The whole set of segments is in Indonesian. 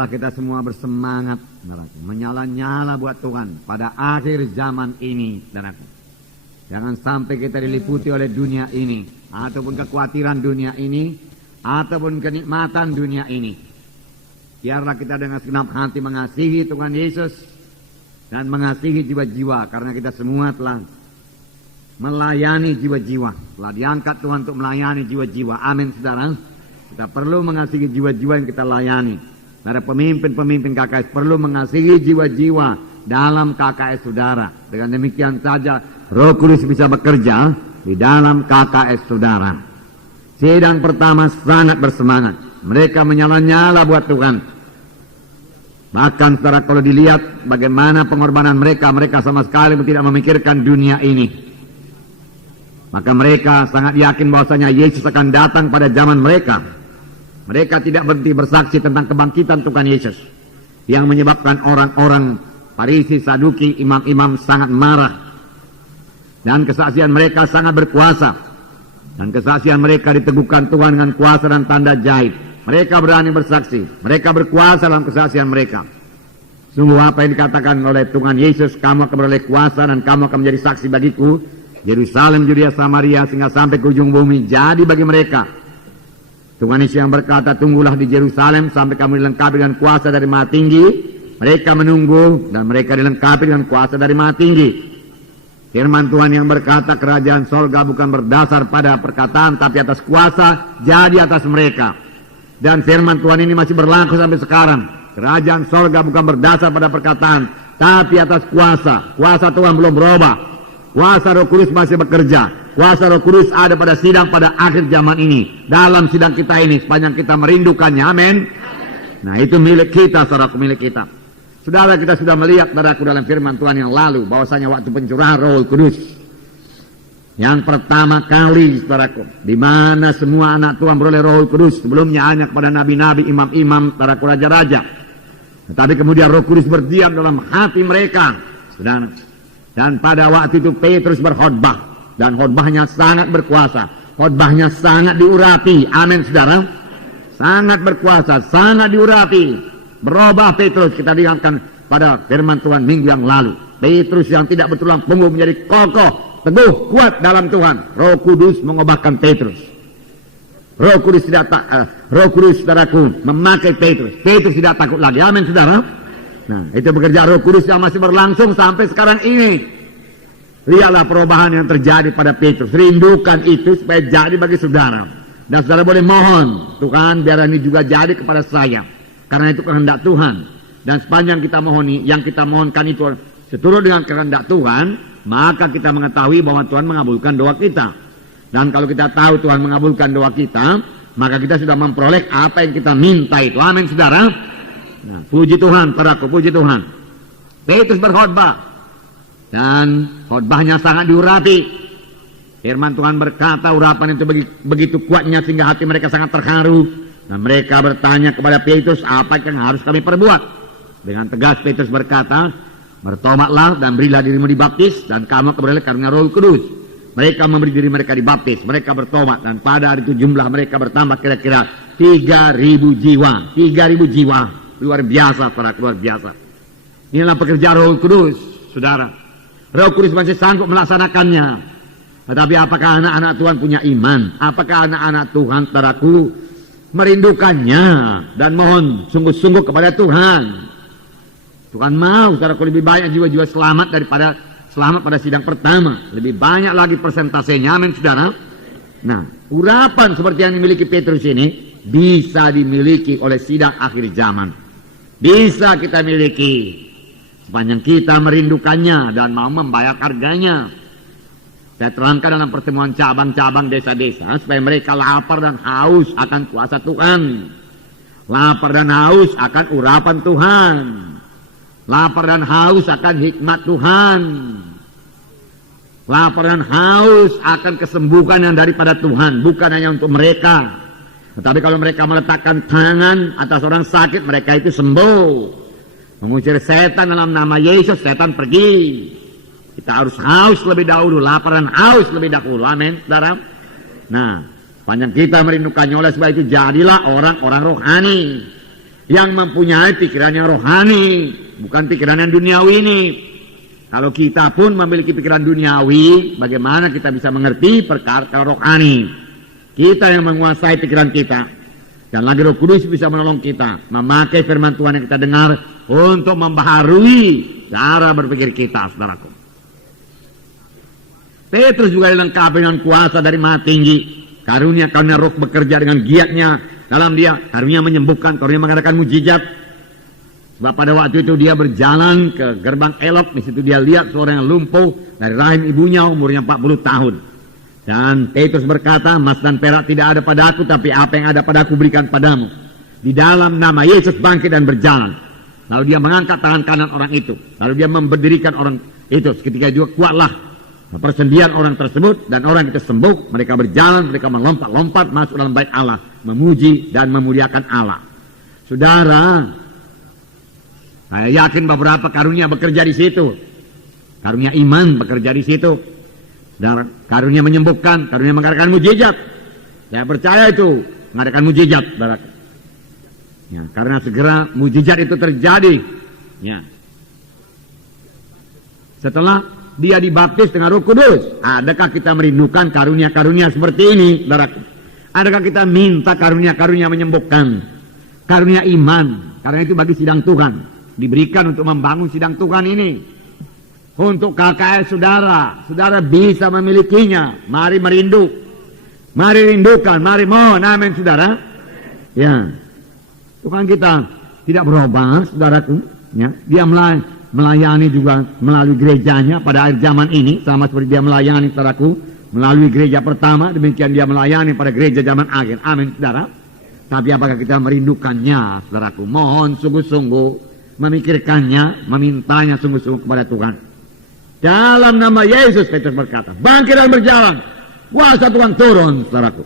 Biarlah kita semua bersemangat, menyala-nyala buat Tuhan pada akhir zaman ini, saudaraku. Jangan sampai kita diliputi oleh dunia ini, ataupun kekhawatiran dunia ini, ataupun kenikmatan dunia ini. Biarlah kita dengan segenap hati mengasihi Tuhan Yesus dan mengasihi jiwa-jiwa, karena kita semua telah melayani jiwa-jiwa, telah diangkat Tuhan untuk melayani jiwa-jiwa. Amin, saudara. Kita perlu mengasihi jiwa-jiwa yang kita layani. Para pemimpin-pemimpin KKS perlu mengasihi jiwa-jiwa dalam KKS saudara. Dengan demikian saja Roh Kudus bisa bekerja di dalam KKS saudara. Sidang pertama sangat bersemangat. Mereka menyala-nyala buat Tuhan. Bahkan saudara, kalau dilihat bagaimana pengorbanan mereka sama sekali tidak memikirkan dunia ini. Maka mereka sangat yakin bahwasanya Yesus akan datang pada zaman mereka. Mereka tidak berhenti bersaksi tentang kebangkitan Tuhan Yesus, yang menyebabkan orang-orang Farisi, Saduki, imam-imam sangat marah. Dan kesaksian mereka sangat berkuasa. Dan kesaksian mereka diteguhkan Tuhan dengan kuasa dan tanda jahit. Mereka berani bersaksi. Mereka berkuasa dalam kesaksian mereka. Sungguh apa yang dikatakan oleh Tuhan Yesus, kamu akan beroleh kuasa dan kamu akan menjadi saksi bagiku. Yerusalem, Yudea, Samaria, sehingga sampai ke ujung bumi. Jadi bagi mereka, Tuhan Yesus yang berkata, tunggulah di Yerusalem sampai kamu dilengkapi dengan kuasa dari Maha Tinggi. Mereka menunggu dan mereka dilengkapi dengan kuasa dari Maha Tinggi. Firman Tuhan yang berkata, kerajaan sorga bukan berdasar pada perkataan, tapi atas kuasa jadi atas mereka. Dan firman Tuhan ini masih berlaku sampai sekarang. Kerajaan sorga bukan berdasar pada perkataan, tapi atas kuasa. Kuasa Tuhan belum berubah. Kuasa Roh Kudus masih bekerja. Kuasa Roh Kudus ada pada sidang pada akhir zaman ini. Dalam sidang kita ini, sepanjang kita merindukannya. Amin. Nah, itu milik kita, saudaraku, milik kita. Saudara, kita sudah melihat, saudaraku, dalam firman Tuhan yang lalu, bahwasanya waktu pencurahan Roh Kudus yang pertama kali, saudaraku, di mana semua anak Tuhan beroleh Roh Kudus. Sebelumnya hanya kepada nabi-nabi, imam-imam, saudaraku, raja-raja. Tetapi kemudian Roh Kudus berdiam dalam hati mereka, saudara. Dan pada waktu itu Petrus berkhotbah, dan khotbahnya sangat berkuasa, khotbahnya sangat diurapi. Amin, saudara. Sangat berkuasa, sangat diurapi. Berubah Petrus, kita lihatkan pada firman Tuhan minggu yang lalu. Petrus yang tidak bertulang punggung menjadi kokoh, teguh, kuat dalam Tuhan. Roh Kudus mengubahkan Petrus. Roh Kudus tidak Roh Kudus, saudaraku, memakai Petrus. Petrus tidak takut lagi. Amin, saudara. Nah, itu bekerja Roh Kudus yang masih berlangsung sampai sekarang ini. Lihatlah perubahan yang terjadi pada Petrus. Rindukan itu supaya jadi bagi saudara. Dan saudara boleh mohon, Tuhan biar ini juga jadi kepada saya. Karena itu kehendak Tuhan. Dan sepanjang kita mohoni, yang kita mohonkan itu seturut dengan kehendak Tuhan, maka kita mengetahui bahwa Tuhan mengabulkan doa kita. Dan kalau kita tahu Tuhan mengabulkan doa kita, maka kita sudah memperoleh apa yang kita minta itu. Amin, saudara. Nah, puji Tuhan, saudaraku, puji Tuhan. Petrus berkhotbah dan khotbahnya sangat diurapi. Firman Tuhan berkata, urapan itu begitu kuatnya sehingga hati mereka sangat terharu. Dan mereka bertanya kepada Petrus, apa yang harus kami perbuat? Dengan tegas Petrus berkata, bertobatlah dan berilah dirimu dibaptis dan kamu keberoleh karunia Roh Kudus. Mereka memberi diri mereka dibaptis, mereka bertobat, dan pada hari itu jumlah mereka bertambah kira-kira 3.000 jiwa. 3.000 jiwa. Luar biasa, para luar biasa. Inilah pekerjaan Roh Kudus, saudara. Roh Kudus masih sanggup melaksanakannya. Tetapi apakah anak-anak Tuhan punya iman? Apakah anak-anak Tuhan, saudaraku, merindukannya dan mohon sungguh-sungguh kepada Tuhan? Tuhan mau, saudaraku, lebih banyak jiwa-jiwa selamat daripada selamat pada sidang pertama. Lebih banyak lagi persentasenya, amin, saudara. Nah, urapan seperti yang dimiliki Petrus ini bisa dimiliki oleh sidang akhir zaman. Bisa kita miliki sepanjang kita merindukannya dan mau membayar harganya. Saya terangkan dalam pertemuan cabang-cabang desa-desa supaya mereka lapar dan haus akan kuasa Tuhan. Lapar dan haus akan urapan Tuhan. Lapar dan haus akan hikmat Tuhan. Lapar dan haus akan kesembuhan yang daripada Tuhan, bukan hanya untuk mereka. Tetapi kalau mereka meletakkan tangan atas orang sakit, mereka itu sembuh. Mengusir setan dalam nama Yesus, setan pergi. Kita harus haus lebih dahulu, lapar dan haus lebih dahulu. Amin, saudara. Nah, panjang kita merindukannya, oleh sebab itu jadilah orang-orang rohani. yang mempunyai pikiran yang rohani, bukan pikiran yang duniawi ini. Kalau kita pun memiliki pikiran duniawi, bagaimana kita bisa mengerti perkara rohani? Kita yang menguasai pikiran kita. Dan lagi Roh Kudus bisa menolong kita memakai firman Tuhan yang kita dengar untuk membaharui cara berpikir kita, saudaraku. Petrus juga dilengkapi dengan kuasa dari Maha Tinggi. Karunia-karunia Roh bekerja dengan giatnya dalam dia. Karunia menyembuhkan, karunia mengadakan mujizat. Sebab pada waktu itu dia berjalan ke gerbang Elok. Di situ dia lihat seorang yang lumpuh dari rahim ibunya, umurnya 40 tahun. Dan Petrus berkata, emas dan perak tidak ada padaku, tapi apa yang ada padaku berikan padamu. Di dalam nama Yesus bangkit dan berjalan. Lalu dia mengangkat tangan kanan orang itu. Lalu dia memberdirikan orang itu. Seketika juga kuatlah persendian orang tersebut, dan orang itu sembuh. Mereka berjalan, mereka melompat-lompat masuk dalam bait Allah, memuji dan memuliakan Allah. Saudara, saya yakin beberapa karunia bekerja di situ. Karunia iman bekerja di situ. Dan karunia menyembuhkan, karunia mengadakan mujizat. Saya percaya itu mengadakan mujizat, saudara. Ya, karena segera mujizat itu terjadi. Ya. Setelah dia dibaptis dengan Roh Kudus, adakah kita merindukan karunia-karunia seperti ini, saudaraku? Adakah kita minta karunia-karunia menyembuhkan, karunia iman? Karena itu bagi sidang Tuhan diberikan untuk membangun sidang Tuhan ini. Untuk KKS saudara, saudara bisa memilikinya. Mari merindu, mari rindukan, mari mohon, amin saudara. Ya, Tuhan kita tidak berubah, saudaraku. Ya, dia melayani juga melalui gerejanya pada akhir zaman ini, sama seperti dia melayani, saudaraku, melalui gereja pertama, demikian dia melayani pada gereja zaman akhir. Amin saudara. Tapi apakah kita merindukannya, saudaraku? Mohon sungguh-sungguh memikirkannya, memintanya sungguh-sungguh kepada Tuhan. Dalam nama Yesus, Petrus berkata, bangkit dan berjalan. Kuasa Tuhan turun, saudaraku.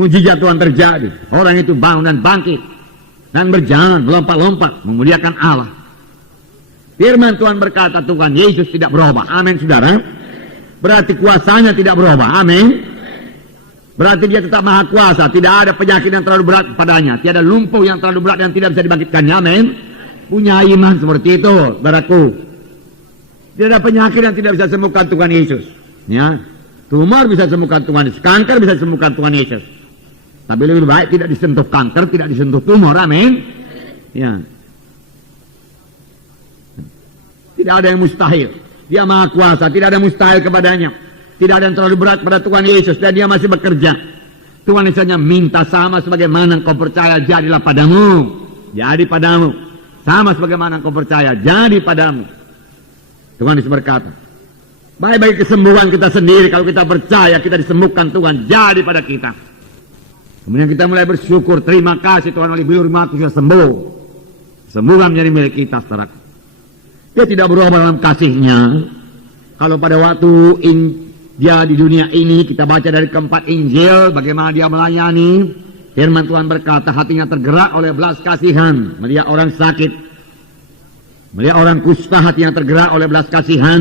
Mujizat Tuhan terjadi. Orang itu bangun dan bangkit dan berjalan, melompat-lompat, memuliakan Allah. Firman Tuhan berkata, Tuhan Yesus tidak berubah. Amin, saudara. Berarti kuasanya tidak berubah. Amin. Berarti dia tetap maha kuasa. Tidak ada penyakit yang terlalu berat padanya. Tiada lumpuh yang terlalu berat yang tidak bisa dibangkitkannya. Amin. Punya iman seperti itu, saudaraku. Tidak ada penyakit yang tidak bisa sembuhkan Tuhan Yesus. Ya, tumor bisa sembuhkan Tuhan Yesus, kanker bisa sembuhkan Tuhan Yesus. Tapi lebih baik tidak disentuh kanker, tidak disentuh tumor. Amin. Ya. Tidak ada yang mustahil. Dia maha kuasa, tidak ada mustahil kepadanya. Tidak ada yang terlalu berat pada Tuhan Yesus, dan dia masih bekerja. Tuhan Yesus hanya minta sama sebagaimana engkau percaya, jadilah padamu. Jadi padamu. Sama sebagaimana engkau percaya, jadi padamu. Tuhan Yesus berkata, baik bagi kesembuhan kita sendiri, kalau kita percaya kita disembuhkan Tuhan, jadi pada kita. Kemudian kita mulai bersyukur, terima kasih Tuhan oleh bilur mati sudah sembuh. Sembuhan menjadi milik kita, saudaraku. Dia tidak berubah dalam kasihnya. Kalau pada waktu dia di dunia ini, kita baca dari keempat Injil, bagaimana dia melayani. Firman Tuhan berkata, hatinya tergerak oleh belas kasihan, melihat orang sakit, melihat orang kusta, hatinya tergerak oleh belas kasihan,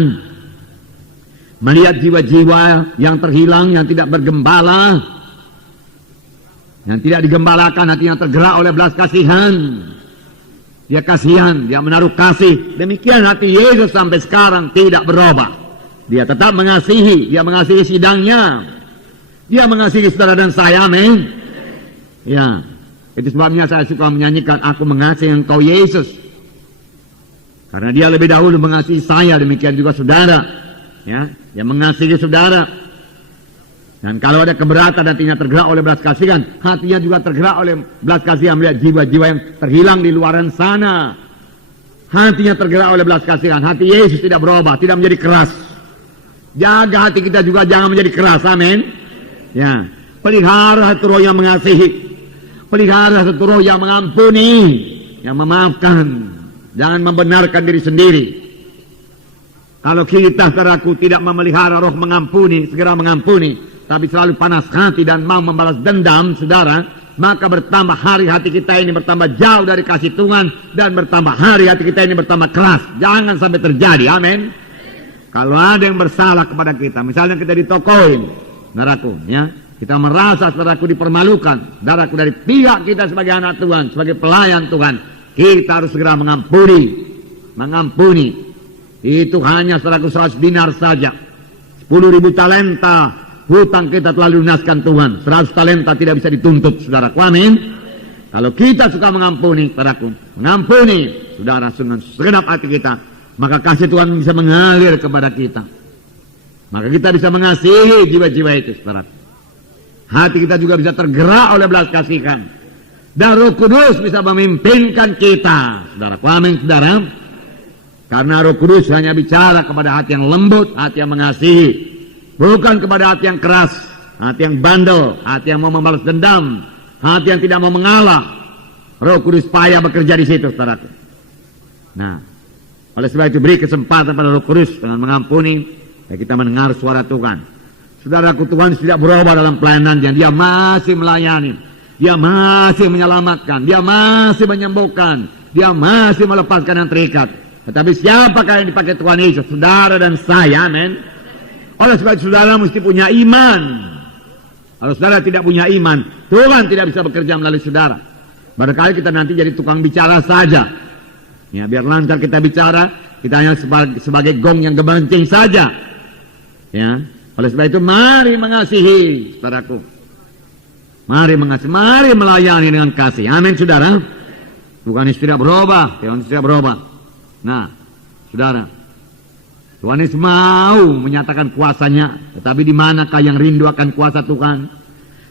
melihat jiwa-jiwa yang terhilang, yang tidak bergembala, yang tidak digembalakan, hatinya tergerak oleh belas kasihan. Dia kasihan, dia menaruh kasih. Demikian hati Yesus sampai sekarang tidak berubah. Dia tetap mengasihi, dia mengasihi sidangnya, dia mengasihi saudara dan saya. Amin. Ya, itu sebabnya saya suka menyanyikan, aku mengasihi engkau Yesus. Karena dia lebih dahulu mengasihi saya, demikian juga saudara. Ya, dia mengasihi saudara. Dan kalau ada keberatan, hatinya tergerak oleh belas kasihan, hatinya juga tergerak oleh belas kasihan melihat jiwa-jiwa yang terhilang di luaran sana. Hatinya tergerak oleh belas kasihan. Hati Yesus tidak berubah, tidak menjadi keras. Jaga hati kita juga jangan menjadi keras. Amin. Ya, pelihara hati roh yang mengasihi. Pelihara hati roh yang mengampuni, yang memaafkan. Jangan membenarkan diri sendiri. Kalau kita, saudaraku, tidak memelihara roh mengampuni, segera mengampuni, tapi selalu panas hati dan mau membalas dendam, saudara, maka bertambah hari hati kita ini bertambah jauh dari kasih Tuhan, dan bertambah hari hati kita ini bertambah keras. Jangan sampai terjadi. Amin. Kalau ada yang bersalah kepada kita, misalnya kita ditokoin, saudaraku, ya, kita merasa saudaraku dipermalukan, saudaraku dari pihak kita sebagai anak Tuhan, sebagai pelayan Tuhan, kita harus segera mengampuni. Itu hanya saudaraku 100 dinar saja, 10.000 talenta hutang kita telah lunaskan Tuhan. 100 talenta tidak bisa dituntut, saudaraku. Amin. Kalau kita suka mengampuni, saudaraku, mengampuni saudara dengan segenap hati kita, maka kasih Tuhan bisa mengalir kepada kita. Maka kita bisa mengasihi jiwa-jiwa itu, saudaraku. Hati kita juga bisa tergerak oleh belas kasihan. Dan Roh Kudus bisa memimpinkan kita, saudaraku. Amin, saudara. Karena Roh Kudus hanya bicara kepada hati yang lembut, hati yang mengasihi. Bukan kepada hati yang keras, hati yang bandel, hati yang mau membalas dendam, hati yang tidak mau mengalah. Roh Kudus payah bekerja di situ, saudaraku. Nah, oleh sebab itu beri kesempatan pada Roh Kudus dengan mengampuni, ya kita mendengar suara Tuhan. Saudaraku, Tuhan tidak berubah dalam pelayanannya. Dia masih melayani, dia masih menyelamatkan, dia masih menyembuhkan, dia masih melepaskan yang terikat. Tetapi siapakah yang dipakai Tuhan Yesus? Saudara dan saya, amin. Oleh sebab itu saudara mesti punya iman. Kalau saudara tidak punya iman, Tuhan tidak bisa bekerja melalui saudara. Barangkali kita nanti jadi tukang bicara saja. Ya, biar lancar kita bicara, kita hanya sebagai gong yang gebancing saja. Ya, oleh sebab itu mari mengasihi, saudaraku. Mari mengasihi, mari melayani dengan kasih. Amin, saudara. Tuhan Yesus tidak berubah, Tuhan Yesus tidak berubah. Nah, saudara, Tuhan Yesus mau menyatakan kuasanya, tetapi di manakah yang rindu akan kuasa Tuhan?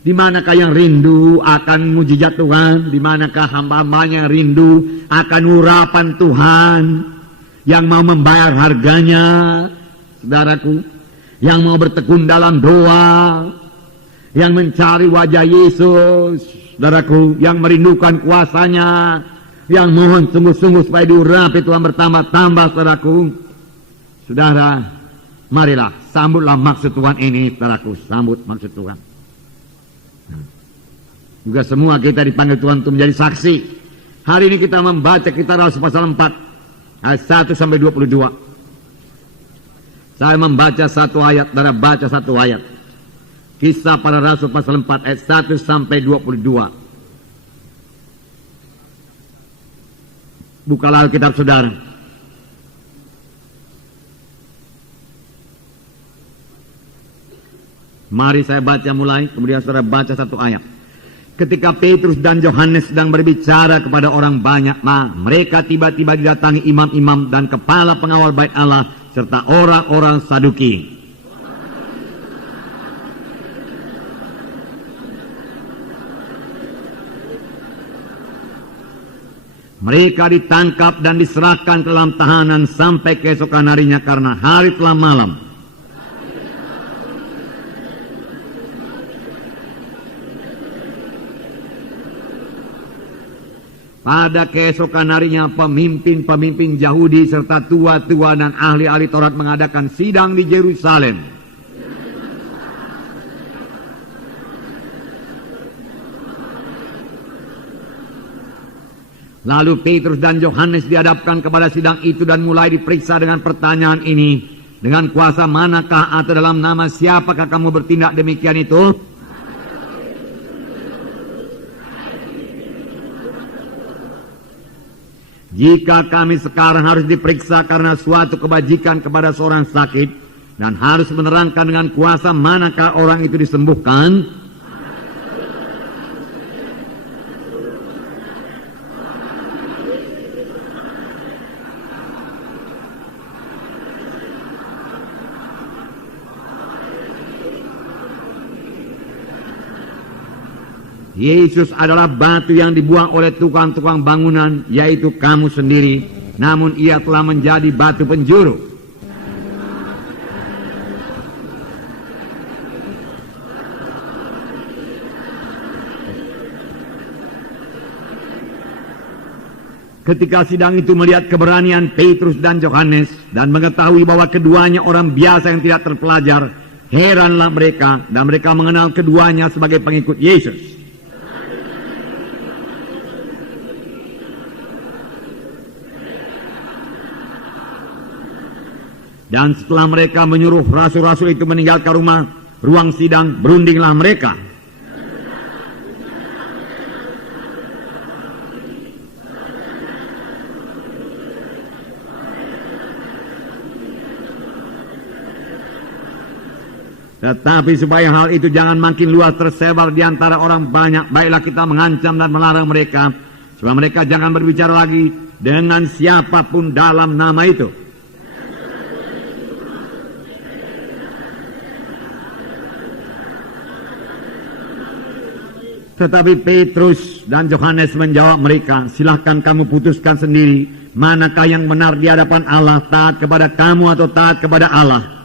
Di manakah yang rindu akan mujizat Tuhan? Di manakah hamba-hambanya yang rindu akan urapan Tuhan? Yang mau membayar harganya, saudaraku? Yang mau bertekun dalam doa? Yang mencari wajah Yesus, saudaraku? Yang merindukan kuasanya? Yang mohon sungguh-sungguh supaya diurapi Tuhan bertambah-tambah, saudaraku. Saudara, marilah sambutlah maksud Tuhan ini, saudaraku. Sambut maksud Tuhan. Nah, juga semua kita dipanggil Tuhan untuk menjadi saksi. Hari ini kita membaca Kitab Rasul pasal 4 ayat 1 sampai 22. Saya membaca satu ayat, saudara baca satu ayat. Kisah para Rasul pasal 4 ayat 1 sampai 22. Bukalah Alkitab saudara. Mari saya baca mulai, kemudian saudara baca satu ayat. Ketika Petrus dan Yohanes sedang berbicara kepada orang banyak, mereka tiba-tiba didatangi imam-imam dan kepala pengawal bait Allah serta orang-orang Saduki. Mereka ditangkap dan diserahkan ke dalam tahanan sampai keesokan harinya karena hari telah malam. Pada keesokan harinya pemimpin-pemimpin Yahudi serta tua-tua dan ahli-ahli Taurat mengadakan sidang di Yerusalem. Lalu Petrus dan Yohanes dihadapkan kepada sidang itu dan mulai diperiksa dengan pertanyaan ini. Dengan kuasa manakah atau dalam nama siapakah kamu bertindak demikian itu? Jika kami sekarang harus diperiksa karena suatu kebajikan kepada seorang sakit dan harus menerangkan dengan kuasa manakah orang itu disembuhkan, Yesus adalah batu yang dibuang oleh tukang-tukang bangunan, yaitu kamu sendiri. Namun ia telah menjadi batu penjuru. Ketika sidang itu melihat keberanian Petrus dan Yohanes dan mengetahui bahwa keduanya orang biasa yang tidak terpelajar, heranlah mereka dan mereka mengenal keduanya sebagai pengikut Yesus. Dan setelah mereka menyuruh rasul-rasul itu meninggalkan rumah, ruang sidang, berundinglah mereka. Tetapi supaya hal itu jangan makin luas tersebar di antara orang banyak, baiklah kita mengancam dan melarang mereka, supaya mereka jangan berbicara lagi dengan siapapun dalam nama itu. Tetapi Petrus dan Yohanes menjawab mereka, silahkan kamu putuskan sendiri, manakah yang benar di hadapan Allah, taat kepada kamu atau taat kepada Allah.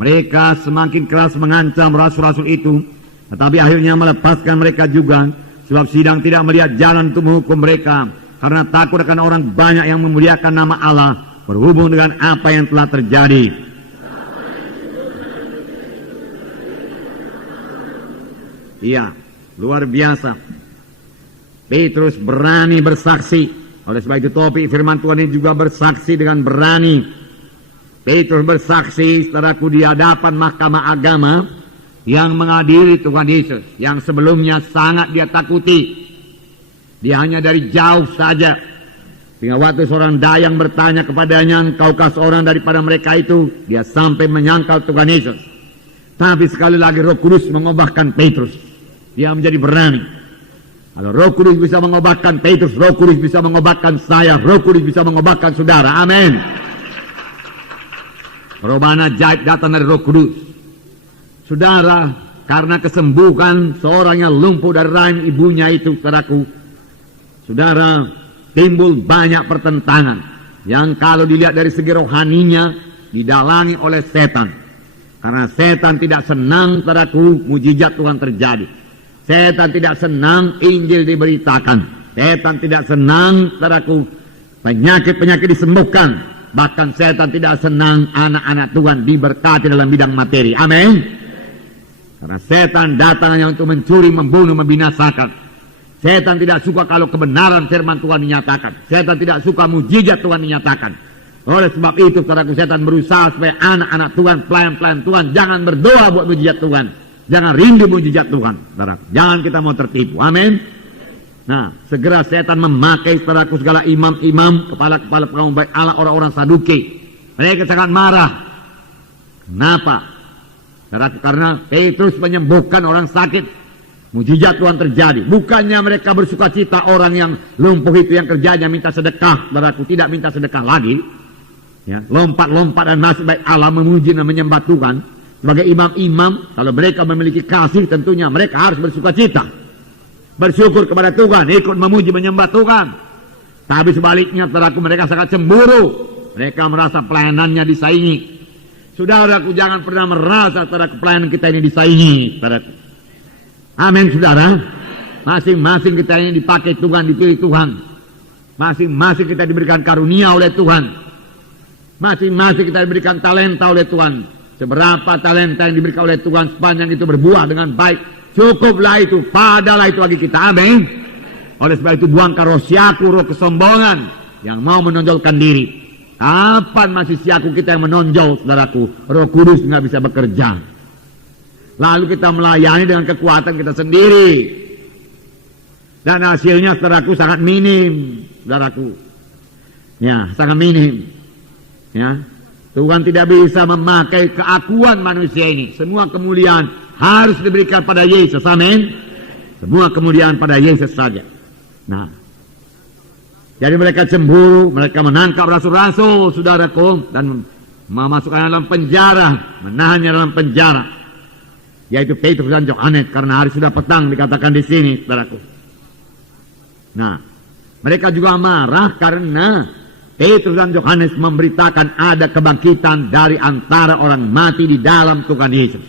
Mereka semakin keras mengancam rasul-rasul itu, tetapi akhirnya melepaskan mereka juga, sebab sidang tidak melihat jalan untuk menghukum mereka, karena takut akan orang banyak yang memuliakan nama Allah, berhubung dengan apa yang telah terjadi. Iya, luar biasa. Petrus berani bersaksi. Oleh sebab itu topik firman Tuhan ini juga bersaksi dengan berani. Petrus bersaksi, saudaraku, di hadapan mahkamah agama yang mengadili Tuhan Yesus, yang sebelumnya sangat dia takuti. Dia hanya dari jauh saja. Sehingga waktu seorang dayang bertanya kepadanya, "Engkaukah seorang daripada mereka itu?" Dia sampai menyangkal Tuhan Yesus. Tapi sekali lagi Roh Kudus mengubahkan Petrus. Dia menjadi berani. Kalau Roh Kudus bisa mengubahkan Petrus, Roh Kudus bisa mengubahkan saya, Roh Kudus bisa mengubahkan saudara. Amin. Perubahan ajaib datang dari Roh Kudus. Saudara, karena kesembuhan seorang yang lumpuh dari rahim ibunya itu, saudaraku, saudara, timbul banyak pertentangan yang kalau dilihat dari segi rohaninya didalangi oleh setan. Karena setan tidak senang, saudaraku, mujizat Tuhan terjadi. Setan tidak senang Injil diberitakan. Setan tidak senang, saudaraku, penyakit-penyakit disembuhkan. Bahkan setan tidak senang anak-anak Tuhan diberkati dalam bidang materi. Amin. Karena setan datang hanya untuk mencuri, membunuh, membinasakan. Setan tidak suka kalau kebenaran firman Tuhan dinyatakan. Setan tidak suka mujizat Tuhan dinyatakan. Oleh sebab itu, saudaraku, setan berusaha supaya anak-anak Tuhan, pelayan-pelayan Tuhan, jangan berdoa buat mujizat Tuhan. Jangan rindu mujizat Tuhan, saudaraku. Jangan kita mau tertipu. Amin. Nah, segera setan memakai, saudaraku, segala imam-imam, kepala-kepala pengamu baik Allah, orang-orang Saduki. Mereka sangat marah. Kenapa? Saudaraku, karena Petrus menyembuhkan orang sakit. Mujizat Tuhan terjadi. Bukannya mereka bersuka cita orang yang lumpuh itu yang kerjanya minta sedekah. Saudaraku, tidak minta sedekah lagi. Ya, lompat-lompat dan masuk baik Allah, memuji dan menyembah Tuhan. Sebagai imam-imam, kalau mereka memiliki kasih, tentunya mereka harus bersuka cita. Bersyukur kepada Tuhan, ikut memuji menyembah Tuhan. Tapi sebaliknya, saudaraku, mereka sangat cemburu. Mereka merasa pelayanannya disaingi. Saudaraku, jangan pernah merasa, saudaraku, pelayanan kita ini disaingi, saudaraku. Amin, saudara. Masing-masing kita ini dipakai Tuhan, dipilih Tuhan. Masing-masing kita diberikan karunia oleh Tuhan. Masing-masing kita diberikan talenta oleh Tuhan. Seberapa talenta yang diberikan oleh Tuhan, sepanjang itu berbuah dengan baik, cukuplah itu, padalah itu bagi kita. Amin. Oleh sebab itu buangkan roh siaku, roh kesombongan yang mau menonjolkan diri. Kapan masih siaku kita yang menonjol, saudaraku? Roh Kudus nggak bisa bekerja. Lalu kita melayani dengan kekuatan kita sendiri. Dan hasilnya, saudaraku, sangat minim, saudaraku. Ya, sangat minim. Ya, Tuhan tidak bisa memakai keakuan manusia ini. Semua kemuliaan harus diberikan pada Yesus. Amin. Semua kemuliaan pada Yesus saja. Nah, jadi mereka cemburu, mereka menangkap rasul-rasul, saudaraku, dan memasukkan dalam penjara, menahannya dalam penjara, yaitu Petrus dan Yohanes, karena hari sudah petang dikatakan di sini, saudaraku. Nah, mereka juga marah karena Petrus dan Yohanes memberitakan ada kebangkitan dari antara orang mati di dalam Tuhan Yesus.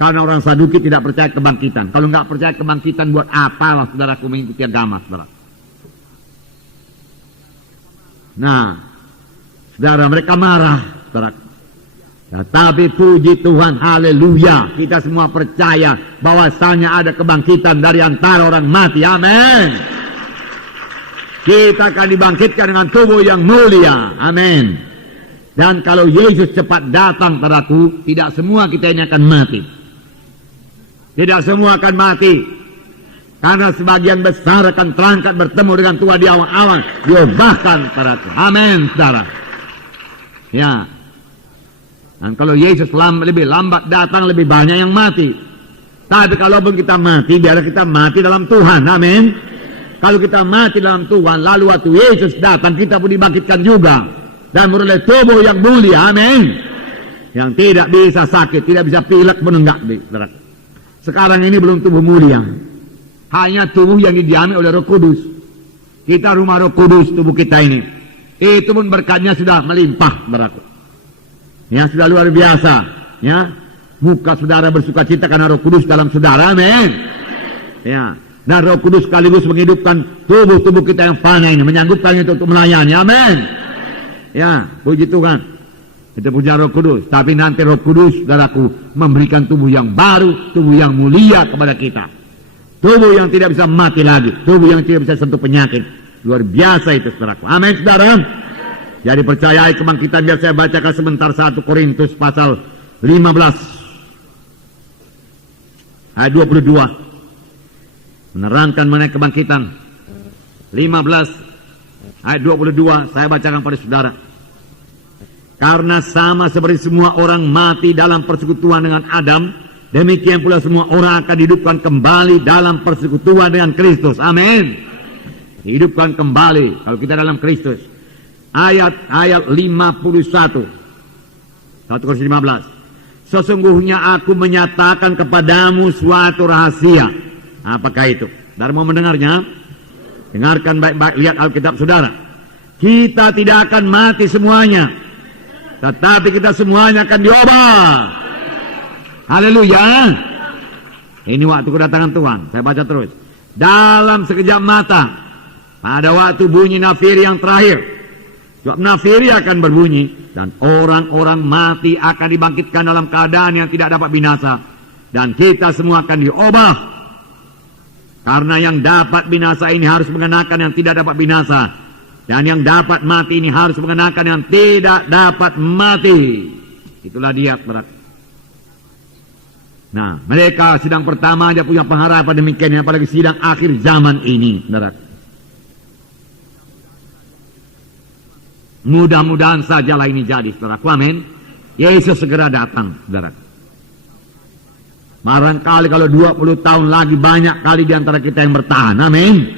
Karena orang Saduki tidak percaya kebangkitan. Kalau nggak percaya kebangkitan, buat apalah saudaraku mengikuti agama, saudara? Nah, saudara, mereka marah, saudara. Tetapi puji Tuhan, haleluya, kita semua percaya bahwasanya ada kebangkitan dari antara orang mati. Amin. Kita akan dibangkitkan dengan tubuh yang mulia. Amin. Dan kalau Yesus cepat datang, saudaraku, tidak semua kita ini akan mati. Tidak semua akan mati. Karena sebagian besar akan terangkat bertemu dengan Tuhan di awan-awan. Diubahkan, saudaraku. Amin, saudara. Ya. Dan kalau Yesus lebih lambat datang, lebih banyak yang mati. Tapi kalau kita mati, biarlah kita mati dalam Tuhan. Amin. Kalau kita mati dalam Tuhan, lalu waktu Yesus datang, kita pun dibangkitkan juga. Dan memperoleh tubuh yang mulia. Amin. Yang tidak bisa sakit, tidak bisa pilek pun enggak. Sekarang ini belum tubuh mulia. Hanya tubuh yang didiami oleh Roh Kudus. Kita rumah Roh Kudus, tubuh kita ini. Itu pun berkatnya sudah melimpah, saudaraku. Ya, sudah luar biasa. Ya, muka saudara bersuka cita karena Roh Kudus dalam saudara. Amin. Ya. Nah, Roh Kudus sekaligus menghidupkan tubuh-tubuh kita yang fana ini, menyanggupkannya untuk melayani. Amin. Ya, puji Tuhan. Itu punya Roh Kudus. Tapi nanti Roh Kudus, saudaraku, memberikan tubuh yang baru, tubuh yang mulia kepada kita. Tubuh yang tidak bisa mati lagi, tubuh yang tidak bisa sentuh penyakit. Luar biasa itu, saudaraku. Amin, saudara. Jadi percayai kebangkitan. Biar saya bacakan sebentar 1 Korintus pasal 15 ayat 22. Menerangkan mengenai kebangkitan. 15 ayat 22 saya bacakan pada saudara. Karena sama seperti semua orang mati dalam persekutuan dengan Adam, demikian pula semua orang akan dihidupkan kembali dalam persekutuan dengan Kristus. Amin. Dihidupkan kembali kalau kita dalam Kristus. Ayat 51. 1 Korintus 15. Sesungguhnya aku menyatakan kepadamu suatu rahasia. Apakah itu? Saudara mau mendengarnya? Dengarkan baik-baik, lihat Alkitab saudara. Kita tidak akan mati semuanya, tetapi kita semuanya akan diubah. Haleluya. Ini waktu kedatangan Tuhan. Saya baca terus. Dalam sekejap mata, pada waktu bunyi nafiri yang terakhir. Sebab nafiri akan berbunyi, dan orang-orang mati akan dibangkitkan dalam keadaan yang tidak dapat binasa. Dan kita semua akan diubah. Karena yang dapat binasa ini harus mengenakan yang tidak dapat binasa. Dan yang dapat mati ini harus mengenakan yang tidak dapat mati. Itulah dia, saudara. Nah, mereka sidang pertama aja punya pengharapan demikian, apalagi sidang akhir zaman ini, saudara. Mudah-mudahan sajalah ini jadi, saudara. Amin. Yesus segera datang, saudara. Barangkali kalau 20 tahun lagi banyak kali di antara kita yang bertahan. Amin.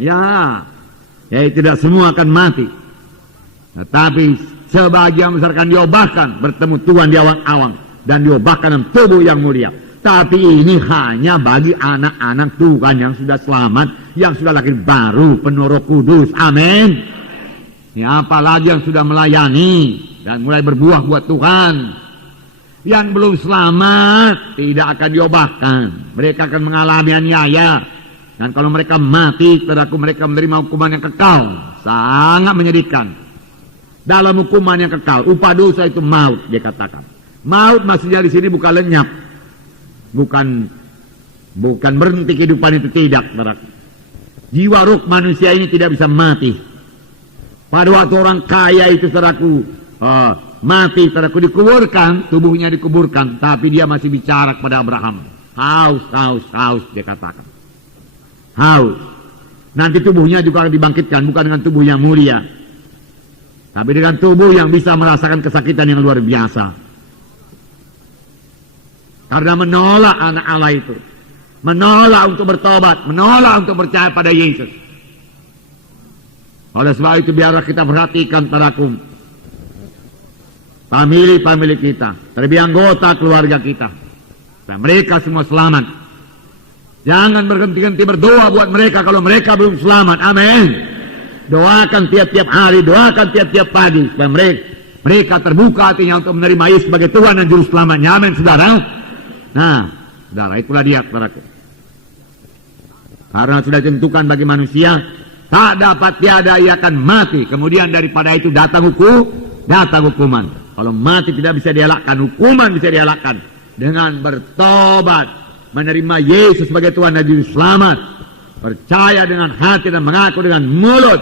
Ya, tidak semua akan mati. Nah, tapi sebagian besar akan diubahkan bertemu Tuhan di awang-awang dan diubahkan dalam tubuh yang mulia. Tapi ini hanya bagi anak-anak Tuhan yang sudah selamat, yang sudah lahir baru, penuh Roh Kudus. Amin. Ya, apalagi yang sudah melayani dan mulai berbuah buat Tuhan. Yang belum selamat tidak akan diubahkan. Mereka akan mengalami aniaya. Dan kalau mereka mati, saudaraku, mereka menerima hukuman yang kekal. Sangat menyedihkan. Dalam hukuman yang kekal, upah dosa itu maut, dia katakan. Maut maksudnya di sini bukan lenyap. Bukan berhenti kehidupan itu, tidak, saudaraku. Jiwa ruh manusia ini tidak bisa mati. Pada waktu orang kaya itu, saudaraku, mati, saudaraku, dikuburkan, tubuhnya dikuburkan, tapi dia masih bicara kepada Abraham. Haus, dia katakan. Haus. Nanti tubuhnya juga akan dibangkitkan, bukan dengan tubuh yang mulia, tapi dengan tubuh yang bisa merasakan kesakitan yang luar biasa. Karena menolak anak Allah itu, menolak untuk bertobat, menolak untuk percaya pada Yesus. Oleh sebab itu biarlah kita perhatikan, saudaraku, famili kita, terlebih anggota keluarga kita, dan mereka semua selamat. Jangan berhenti-henti berdoa buat mereka kalau mereka belum selamat. Amin. Doakan tiap-tiap hari, doakan tiap-tiap pagi supaya mereka terbuka hatinya untuk menerima Yesus sebagai Tuhan dan Juru Selamatnya. Amin, saudara. Nah, saudara, itulah dia, saudaraku. Karena sudah ditentukan bagi manusia, tak dapat tiada ia akan mati. Kemudian daripada itu datang hukuman. Kalau mati tidak bisa dielakkan, hukuman bisa dielakkan dengan bertobat, menerima Yesus sebagai Tuhan dan Juru Selamat. percaya dengan hati dan mengaku dengan mulut,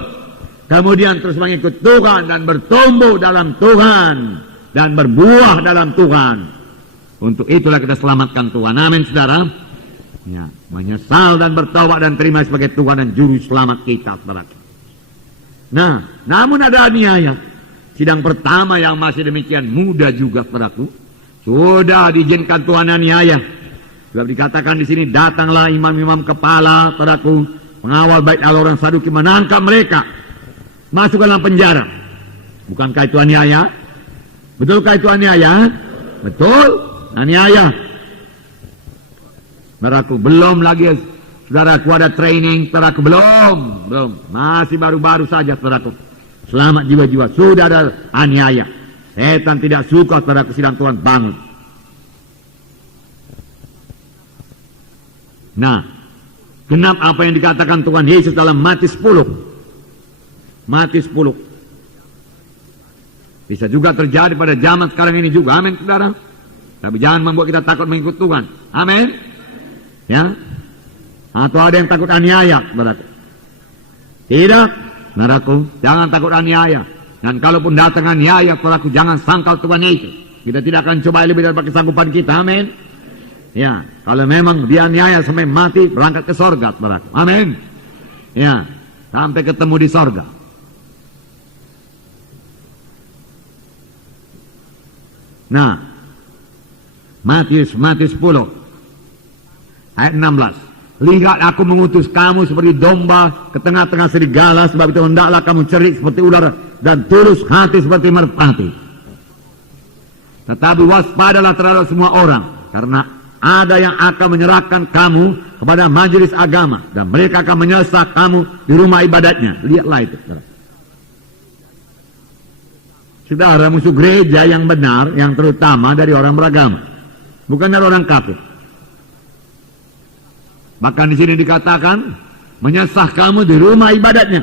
kemudian terus mengikut Tuhan dan bertumbuh dalam Tuhan dan berbuah dalam Tuhan. Untuk itulah kita selamatkan Tuhan. Amin, saudara. Ya, menyesal dan bertobat dan terima sebagai Tuhan dan Juru Selamat kita, saudara. Nah, namun ada aniaya. Sidang pertama yang masih demikian muda juga, saudaraku, sudah diizinkan Tuhan aniaya. Sebab dikatakan di sini, datanglah imam-imam kepala, saudaraku, pengawal bait Allah orang Saduki, menangkap mereka, masuk ke dalam penjara. Bukankah itu aniaya? Betulkah itu aniaya? Betul. Aniaya. Saudaraku, belum lagi saudaraku ada training, saudaraku, belum, masih baru-baru saja, saudaraku. Selamat jiwa-jiwa, sudah ada aniaya. Setan tidak suka, saudaraku, sidang Tuhan bangun. Nah, kenapa apa yang dikatakan Tuhan Yesus dalam Matius 10? Matius 10. Bisa juga terjadi pada zaman sekarang ini juga, amin, saudara. Tapi jangan membuat kita takut mengikut Tuhan. Amin. Ya. Atau ada yang takut aniaya, saudaraku. Tidak, saudaraku, jangan takut aniaya. Dan kalaupun datang aniaya, saudaraku, jangan sangkal Tuhan Yesus. Kita tidak akan coba lebih daripada kesanggupan kita. Amin. Ya, kalau memang dia aniaya sampai mati, berangkat ke sorga, saudaraku. Amin. Ya, sampai ketemu di sorga. Nah, Matius 10 ayat 16. Lihat, aku mengutus kamu seperti domba ke tengah-tengah serigala, sebab itu hendaklah kamu cerdik seperti ular dan tulus hati seperti merpati. Tetapi waspadalah terhadap semua orang, karena ada yang akan menyerahkan kamu kepada majelis agama, dan mereka akan menyesat kamu di rumah ibadatnya. Lihatlah itu, saudara, musuh gereja yang benar, yang terutama dari orang beragama, bukan dari orang kafir. Bahkan di sini dikatakan menyesah kamu di rumah ibadatnya.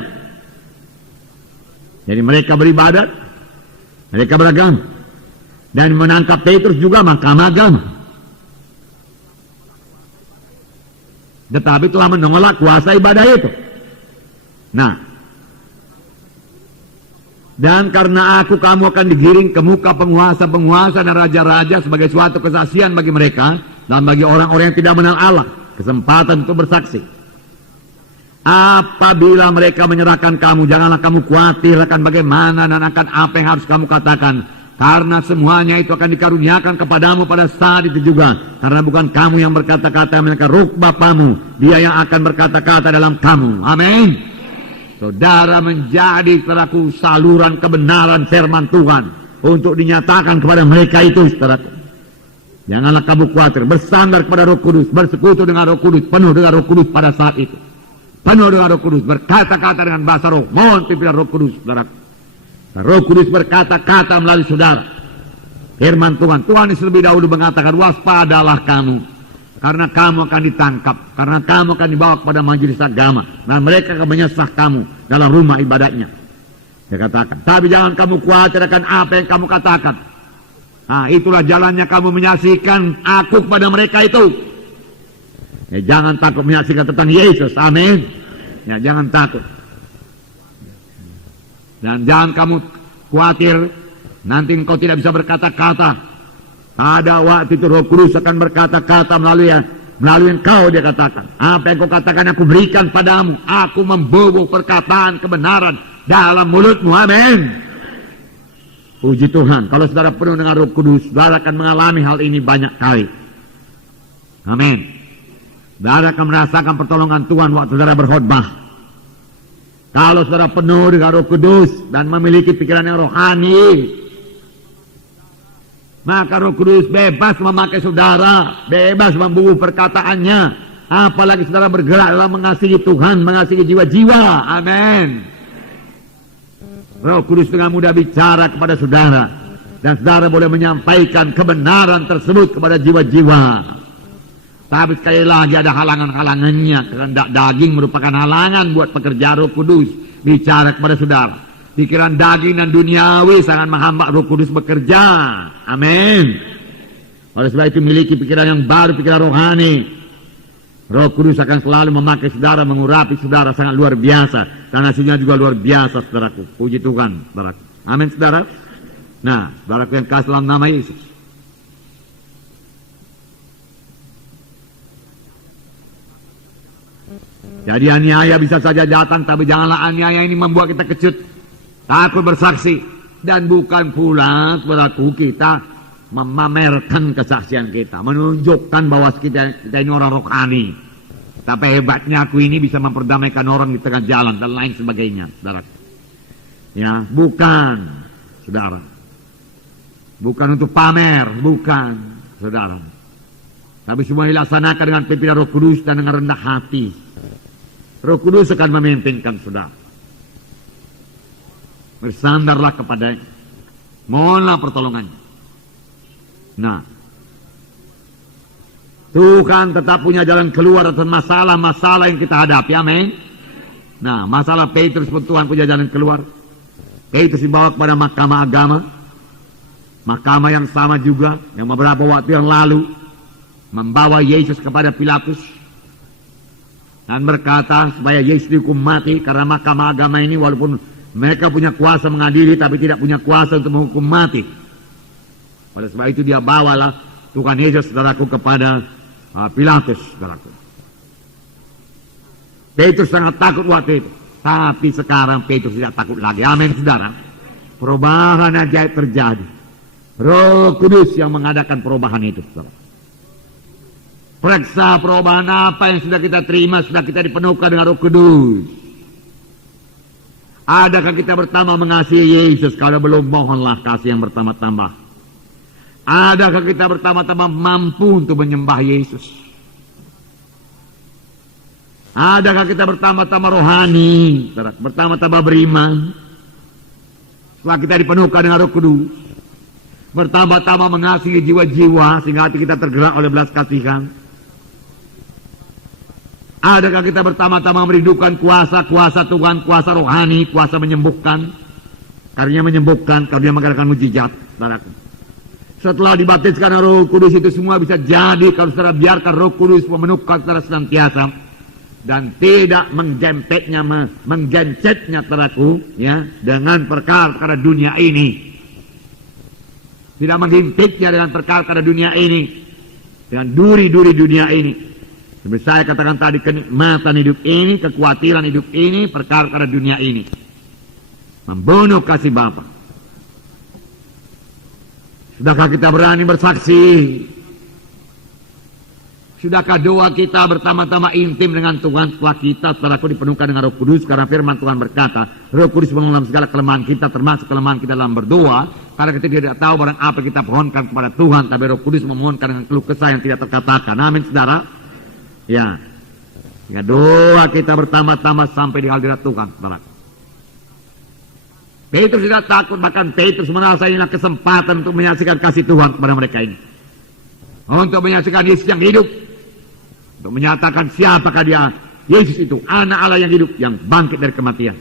Jadi mereka beribadat, mereka beragama, dan menangkap Petrus juga mahkamah agama. Tetapi telah menolak kuasa ibadah itu. Nah, dan karena aku, kamu akan digiring ke muka penguasa-penguasa dan raja-raja sebagai suatu kesaksian bagi mereka dan bagi orang-orang yang tidak mengenal Allah, kesempatan untuk bersaksi. Apabila mereka menyerahkan kamu, janganlah kamu khawatir akan bagaimana dan akan apa yang harus kamu katakan, karena semuanya itu akan dikaruniakan kepadamu pada saat itu juga. Karena bukan kamu yang berkata-kata, melainkan Roh Bapamu, dia yang akan berkata-kata dalam kamu. Amin. Saudara menjadi selaku saluran kebenaran firman Tuhan untuk dinyatakan kepada mereka itu, saudaraku. Janganlah kamu khawatir, bersandar kepada Roh Kudus, bersekutu dengan Roh Kudus, penuh dengan Roh Kudus pada saat itu. Penuh dengan Roh Kudus, berkata-kata dengan bahasa roh, mohon pimpinan Roh Kudus, saudaraku. Roh Kudus berkata-kata melalui saudara. Firman Tuhan, Tuhan lebih dahulu mengatakan, waspadalah kamu, karena kamu akan ditangkap, karena kamu akan dibawa kepada majelis agama, dan mereka akan menyesah kamu dalam rumah ibadatnya. Dia katakan, tapi jangan kamu khawatir akan apa yang kamu katakan. Nah, itulah jalannya kamu menyaksikan aku kepada mereka itu. Ya, jangan takut menyaksikan tentang Yesus, amin. Ya, jangan takut. Dan jangan kamu khawatir nanti engkau tidak bisa berkata-kata. Pada waktu itu Roh Kudus akan berkata-kata melalui engkau, dia katakan. Apa yang kau katakan aku berikan padamu. Aku membubuh perkataan kebenaran dalam mulutmu. Amin. Puji Tuhan. Kalau saudara penuh dengan Roh Kudus, saudara akan mengalami hal ini banyak kali. Amin. Saudara akan merasakan pertolongan Tuhan waktu saudara berkhotbah. Kalau saudara penuh dengan Roh Kudus dan memiliki pikiran yang rohani, maka Roh Kudus bebas memakai saudara, bebas membubuh perkataannya. Apalagi saudara bergerak dalam mengasihi Tuhan, mengasihi jiwa-jiwa. Amin. Roh Kudus dengan mudah bicara kepada saudara, dan saudara boleh menyampaikan kebenaran tersebut kepada jiwa-jiwa. Tapi sekali lagi ada halangan-halangannya. Kehendak daging merupakan halangan buat pekerjaan Roh Kudus bicara kepada saudara. Pikiran daging dan duniawi sangat menghambat Roh Kudus bekerja. Amin. Oleh sebab itu miliki pikiran yang baru, pikiran rohani. Roh Kudus akan selalu memakai saudara, mengurapi saudara sangat luar biasa. Dan hasilnya juga luar biasa, saudaraku. Puji Tuhan, saudaraku. Amin, saudara. Nah, saudaraku yang kasih dalam nama Yesus. Jadi aniaya bisa saja datang, tapi janganlah aniaya ini membuat kita kecut, takut bersaksi. Dan bukan pula, saudaraku, kita memamerkan kesaksian kita, menunjukkan bahwa kita ini orang rohani. Tapi hebatnya aku ini bisa memperdamaikan orang di tengah jalan dan lain sebagainya, saudara. Ya, bukan, saudara. Bukan untuk pamer, bukan, saudara. Tapi semua dilaksanakan dengan pimpinan Roh Kudus dan dengan rendah hati. Roh Kudus akan memimpinkan saudara. Bersandarlah kepadanya. Mohonlah pertolongannya. Nah, Tuhan tetap punya jalan keluar atas masalah-masalah yang kita hadapi. Amin. Nah, masalah Petrus pun Tuhan punya jalan keluar. Petrus dibawa kepada mahkamah agama. Mahkamah yang sama juga, yang beberapa waktu yang lalu membawa Yesus kepada Pilatus dan berkata supaya Yesus dihukum mati, karena mahkamah agama ini walaupun mereka punya kuasa mengadili tapi tidak punya kuasa untuk menghukum mati. Pada sebab itu dia bawalah Tuhan Yesus, saudaraku, kepada Pilatus, saudaraku. Petrus sangat takut waktu itu. Tapi sekarang Petrus tidak takut lagi. Amin, saudara. Perubahan ajaib terjadi. Roh Kudus yang mengadakan perubahan itu, saudara. Periksa perubahan apa yang sudah kita terima, sudah kita dipenuhkan dengan Roh Kudus. Adakah kita bertambah mengasihi Yesus? Kalau belum, mohonlah kasih yang bertambah-tambah. Adakah kita bertambah-tambah mampu untuk menyembah Yesus? Adakah kita bertambah-tambah rohani, bertambah-tambah beriman? Setelah kita dipenuhkan dengan Roh Kudus, bertambah-tambah mengasihi jiwa-jiwa sehingga hati kita tergerak oleh belas kasihan. Adakah kita bertambah-tambah merindukan kuasa-kuasa Tuhan, kuasa rohani, kuasa menyembuhkan? Karunia menyembuhkan, karunia mengadakan mujizat, saudaraku. Setelah dibaptiskan Roh Kudus itu semua bisa jadi kalau saudara biarkan Roh Kudus memenuhkan saudara senantiasa dan tidak menggencetnya, saudaraku, ya, dengan perkara-perkara dunia ini. Tidak menghimpitnya dengan perkara-perkara dunia ini, dengan duri-duri dunia ini. Seperti saya katakan tadi, kenikmatan hidup ini, kekhawatiran hidup ini, perkara-perkara dunia ini membunuh kasih Bapa. Sudahkah kita berani bersaksi? Sudahkah doa kita bertambah-tambah intim dengan Tuhan setelah kita, saudaraku, dipenuhkan dengan Roh Kudus? Karena firman Tuhan berkata, Roh Kudus mengulang segala kelemahan kita, termasuk kelemahan kita dalam berdoa. Karena kita tidak tahu barang apa kita pohonkan kepada Tuhan, tapi Roh Kudus memohonkan dengan keluh kesah yang tidak terkatakan. Amin, saudara. Ya, doa kita bertambah-tambah sampai di hadirat Tuhan, saudara. Petrus tidak takut, bahkan Petrus merasa inilah kesempatan untuk menyaksikan kasih Tuhan kepada mereka ini. Untuk menyaksikan Yesus yang hidup. Untuk menyatakan siapakah dia. Yesus itu anak Allah yang hidup, yang bangkit dari kematian.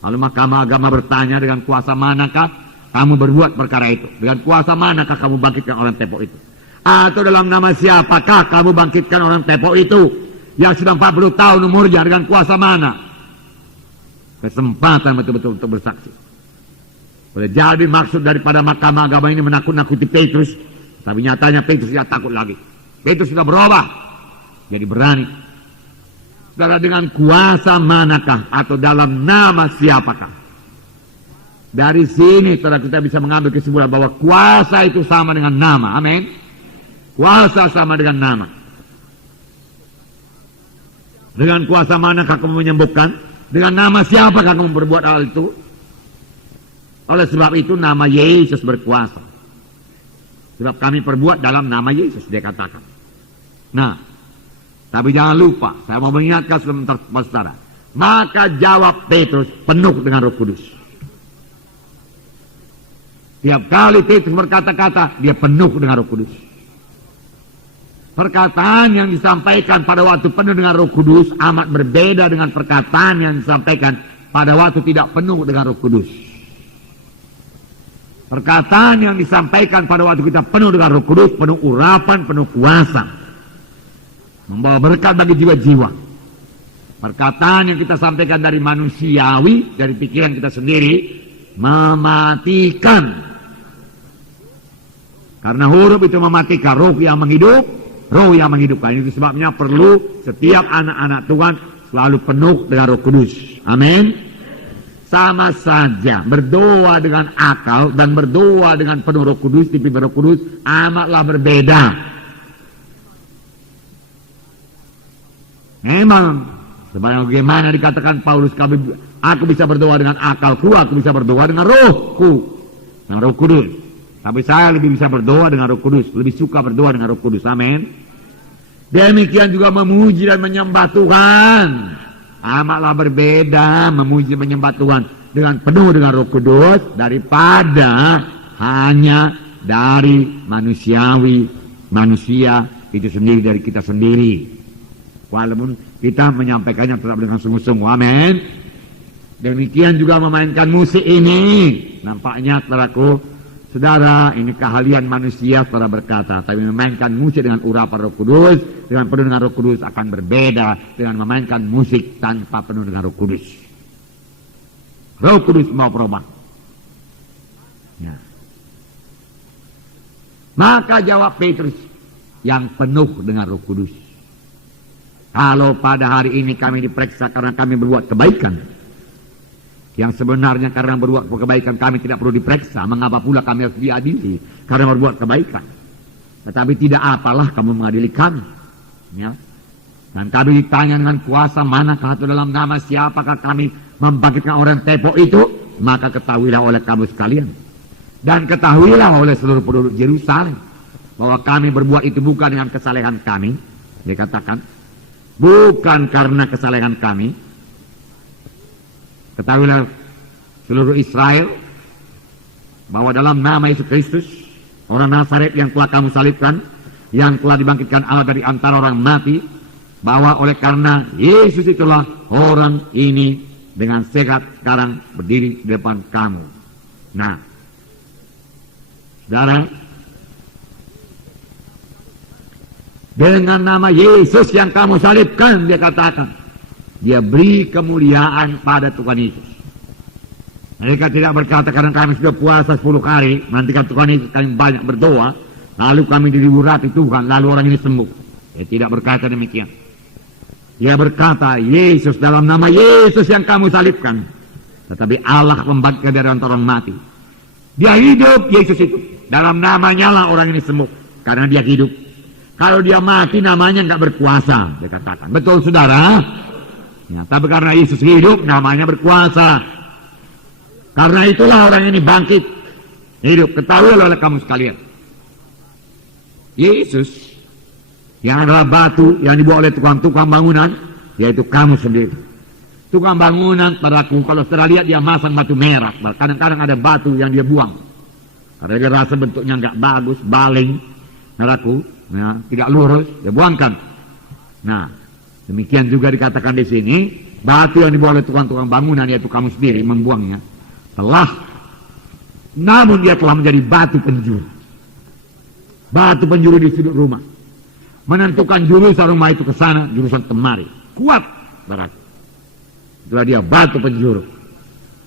Lalu mahkamah agama bertanya, dengan kuasa manakah kamu berbuat perkara itu? Dengan kuasa manakah kamu bangkitkan orang tepok itu? Atau dalam nama siapakah kamu bangkitkan orang tepok itu? Yang sudah 40 tahun umurnya, dengan kuasa mana? Kesempatan betul-betul untuk bersaksi. Boleh jadi maksud daripada mahkamah agama ini menakut-nakuti Petrus, tapi nyatanya Petrus tidak takut lagi. Petrus sudah berubah, jadi berani. Saudara, dengan kuasa manakah atau dalam nama siapakah? Dari sini saudara kita bisa mengambil kesimpulan bahwa kuasa itu sama dengan nama. Amin. Kuasa sama dengan nama. Dengan kuasa manakah kamu menyembuhkan? Dengan nama siapakah kamu berbuat hal itu? Oleh sebab itu nama Yesus berkuasa. Sebab kami perbuat dalam nama Yesus, dia katakan. Nah, tapi jangan lupa, saya mau mengingatkan sebentar, saudara. Maka jawab Petrus penuh dengan Roh Kudus. Tiap kali Petrus berkata-kata, dia penuh dengan Roh Kudus. Perkataan yang disampaikan pada waktu penuh dengan Roh Kudus amat berbeda dengan perkataan yang disampaikan pada waktu tidak penuh dengan Roh Kudus. Perkataan yang disampaikan pada waktu kita penuh dengan Roh Kudus, penuh urapan, penuh kuasa. membawa berkat bagi jiwa-jiwa. Perkataan yang kita sampaikan dari manusiawi, dari pikiran kita sendiri, mematikan. Karena huruf itu mematikan, roh yang menghidup, roh yang menghidupkan. Itu sebabnya perlu setiap anak-anak Tuhan selalu penuh dengan Roh Kudus. Amin. Sama saja berdoa dengan akal dan berdoa dengan penuh Roh Kudus, dipimpin Roh Kudus, amatlah berbeda. Memang sebagaimana dikatakan Paulus, aku bisa berdoa dengan akalku, aku bisa berdoa dengan rohku, dengan Roh Kudus. Tapi saya lebih bisa berdoa dengan Roh Kudus, lebih suka berdoa dengan Roh Kudus. Amin. Demikian juga memuji dan menyembah Tuhan. Amatlah berbeda memuji menyembah Tuhan dengan penuh dengan Roh Kudus daripada hanya dari manusia itu sendiri, dari kita sendiri. Walaupun kita menyampaikannya tetap dengan sungguh-sungguh. Amin. Demikian juga memainkan musik ini. Nampaknya saudaraku, saudara, ini keahlian manusia, saudara berkata. Tapi memainkan musik dengan urapan Roh Kudus, dengan penuh dengan Roh Kudus akan berbeda dengan memainkan musik tanpa penuh dengan Roh Kudus. Roh Kudus mau perubahan. Ya. Maka jawab Petrus, yang penuh dengan Roh Kudus. Kalau pada hari ini kami diperiksa karena kami berbuat kebaikan, yang sebenarnya karena berbuat kebaikan kami tidak perlu diperiksa, mengapa pula kami harus diadili karena berbuat kebaikan? Tetapi tidak apalah kamu mengadili kami, ya. Dan kami ditanya dengan kuasa manakah atau dalam nama siapakah kami membangkitkan orang tepok itu, maka ketahuilah oleh kamu sekalian dan ketahuilah oleh seluruh penduduk Yerusalem bahwa kami berbuat itu bukan dengan kesalehan kami. Dia katakan bukan karena kesalehan kami. Ketahuilah seluruh Israel bahwa dalam nama Yesus Kristus, orang Nazaret yang telah kamu salibkan, yang telah dibangkitkan Allah dari antara orang mati, bahwa oleh karena Yesus itulah orang ini dengan sehat sekarang berdiri di depan kamu. Nah, saudara, dengan nama Yesus yang kamu salibkan, dia katakan, dia beri kemuliaan pada Tuhan Yesus. Mereka tidak berkata karena kami sudah puasa 10 hari, nanti kan Tuhan Yesus kami banyak berdoa, lalu kami dihiburati Tuhan, lalu orang ini sembuh. Dia tidak berkata demikian. Dia berkata, Yesus, dalam nama Yesus yang kamu salibkan. Tetapi Allah membangkitkan dari antara orang mati. Dia hidup, Yesus itu. Dalam namanya lah orang ini sembuh. Karena dia hidup. Kalau dia mati namanya nggak berkuasa, dia katakan. Betul saudara? Ya, tapi karena Yesus hidup namanya berkuasa. Karena itulah orang ini bangkit. Hidup, ketahui oleh kamu sekalian. Yesus yang adalah batu yang dibawa oleh tukang-tukang bangunan, yaitu kamu sendiri. Tukang bangunan padaku, kalau saudara lihat dia masang batu merah. Kadang-kadang ada batu yang dia buang. Karena dia rasa bentuknya nggak bagus, baling, saudaraku, ya, tidak lurus, dia buangkan. Nah, demikian juga dikatakan di sini, batu yang dibawa oleh tukang-tukang bangunan, yaitu kamu sendiri, membuangnya. Namun dia telah menjadi batu penjuru. Batu penjuru di sudut rumah. Menentukan jurusan rumah itu ke sana, jurusan kemari. Kuat, berarti. Itulah dia batu penjuru.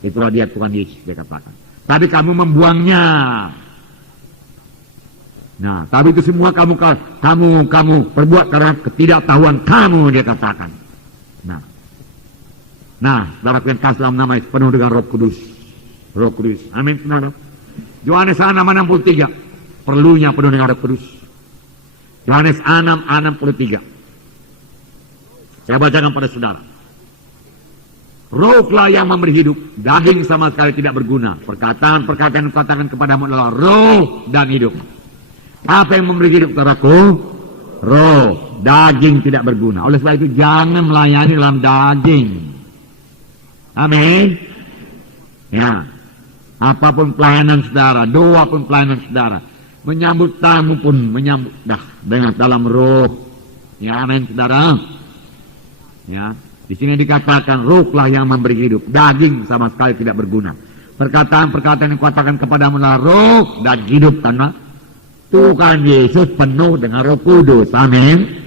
Itulah dia Tuhan Yesus, dia katakan. Tapi kamu membuangnya. Nah, tapi itu semua kamu perbuat karena ketidaktahuan kamu, dia katakan. Nah, saudara yang kasih dalam nama Yesus penuh dengan Roh Kudus. Roh Kudus. Amin, saudara. Yohanes 6:63. Perlunya penuh dengan Roh Kudus. Yohanes 6:63. Saya bacakan pada saudara. Rohlah yang memberi hidup, daging sama sekali tidak berguna. Perkataan yang katakan kepadamu adalah roh dan hidup. Apa yang memberi hidup, saudaraku? Roh, daging tidak berguna. Oleh sebab itu jangan melayani dalam daging. Amin. Ya, apapun pelayanan saudara, doa pun pelayanan saudara. Menyambut tamu pun menyambut dengan dalam roh. Ya, amin saudara. Ya, di sini dikatakan rohlah yang memberi hidup, daging sama sekali tidak berguna. Perkataan-perkataan yang katakan kepadamu adalah roh dan hidup karena Tuhan Yesus penuh dengan Roh Kudus. Amin.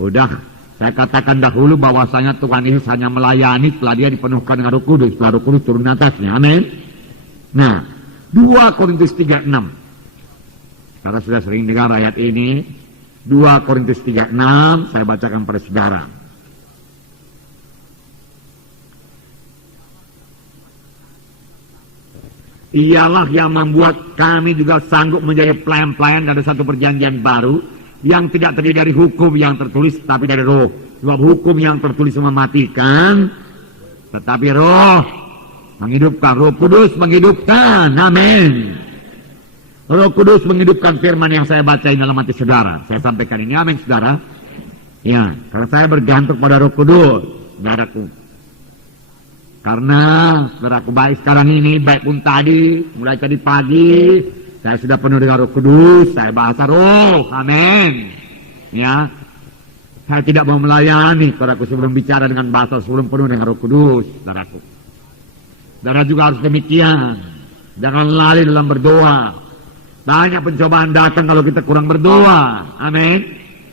Udah, saya katakan dahulu bahwasanya Tuhan Yesus hanya melayani setelah dia dipenuhkan dengan Roh Kudus, setelah Roh Kudus turun atasnya. Amin. Nah, 2 Korintus 3:6. Karena sudah sering dengar ayat ini, 2 Korintus 3:6 saya bacakan pada saudara. Ialah yang membuat kami juga sanggup menjadi pelayan-pelayan dari satu perjanjian baru yang tidak terdiri dari hukum yang tertulis tapi dari roh. Sebab hukum yang tertulis mematikan, tetapi roh menghidupkan. Roh Kudus menghidupkan. Amin. Roh Kudus menghidupkan firman yang saya bacain dalam hati saudara. Saya sampaikan ini. Amin saudara. Ya, karena saya bergantung pada Roh Kudus, saudaraku. Karena saudaraku baik sekarang ini, baik pun tadi, mulai tadi pagi, saya sudah penuh dengan Roh Kudus, saya bahasa roh, amin. Ya, saya tidak mau melayani, saudaraku, sebelum bicara dengan bahasa, sebelum penuh dengan Roh Kudus, saudaraku. Saudara juga harus demikian, jangan lalai dalam berdoa. Banyak pencobaan datang kalau kita kurang berdoa, amin.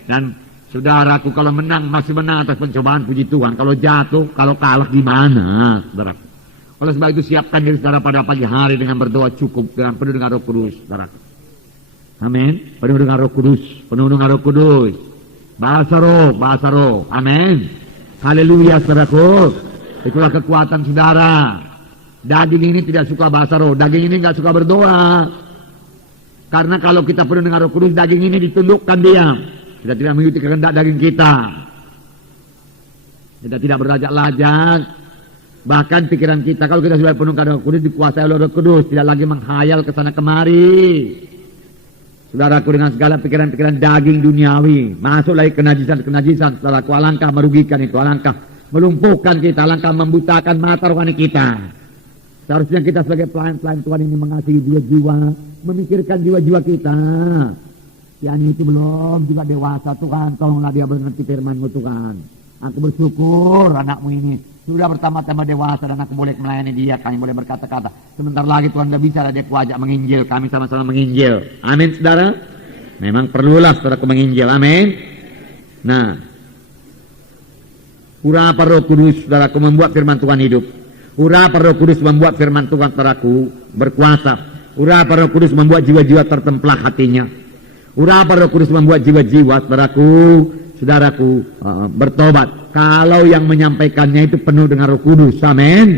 Dan saudaraku, kalau menang masih menang atas pencobaan, puji Tuhan. Kalau jatuh, kalau kalah gimana, saudaraku? Oleh sebab itu siapkan diri saudara pada pagi hari dengan berdoa cukup, dengan penuh dengan Roh Kudus, saudaraku. Amin. Penuh dengan Roh Kudus, penuh dengan Roh Kudus. Bahasa roh, amin. Haleluya, saudaraku. Itulah kekuatan saudara. Daging ini tidak suka bahasa roh, daging ini nggak suka berdoa. Karena kalau kita penuh dengan Roh Kudus, daging ini ditundukkan diam. Kita tidak mengikuti kehendak daging kita. Kita tidak berlajak-lajak. Bahkan pikiran kita, kalau kita sudah penuh dengan Roh Kudus, dikuasai oleh Roh Kudus, tidak lagi menghayal ke sana kemari. Saudaraku, dengan segala pikiran-pikiran daging duniawi, masuk lagi kenajisan, saudaraku, alangkah merugikan itu, alangkah melumpuhkan kita, alangkah membutakan mata rohani kita. Seharusnya kita sebagai pelayan-pelayan Tuhan ini mengasihi jiwa-jiwa, memikirkan jiwa-jiwa kita. Yang itu belum juga dewasa, Tuhan, tolonglah dia mengerti firman-Mu, Tuhan. Aku bersyukur anakmu ini sudah bertambah-tambah dewasa dan aku boleh melayani dia, kami boleh berkata-kata. Sebentar lagi Tuhan gak bisa dia kuajak menginjil, kami sama-sama menginjil. Amin, saudara. Memang perlulah saudaraku menginjil, amin. Nah, urapan Roh Kudus, saudaraku, membuat firman Tuhan hidup. Urapan Roh Kudus membuat firman Tuhan, saudaraku, berkuasa. Urapan Roh Kudus membuat jiwa-jiwa tertemplah hatinya. Urapan Roh Kudus membuat jiwa-jiwa, saudaraku, bertobat. Kalau yang menyampaikannya itu penuh dengan Roh Kudus, amin.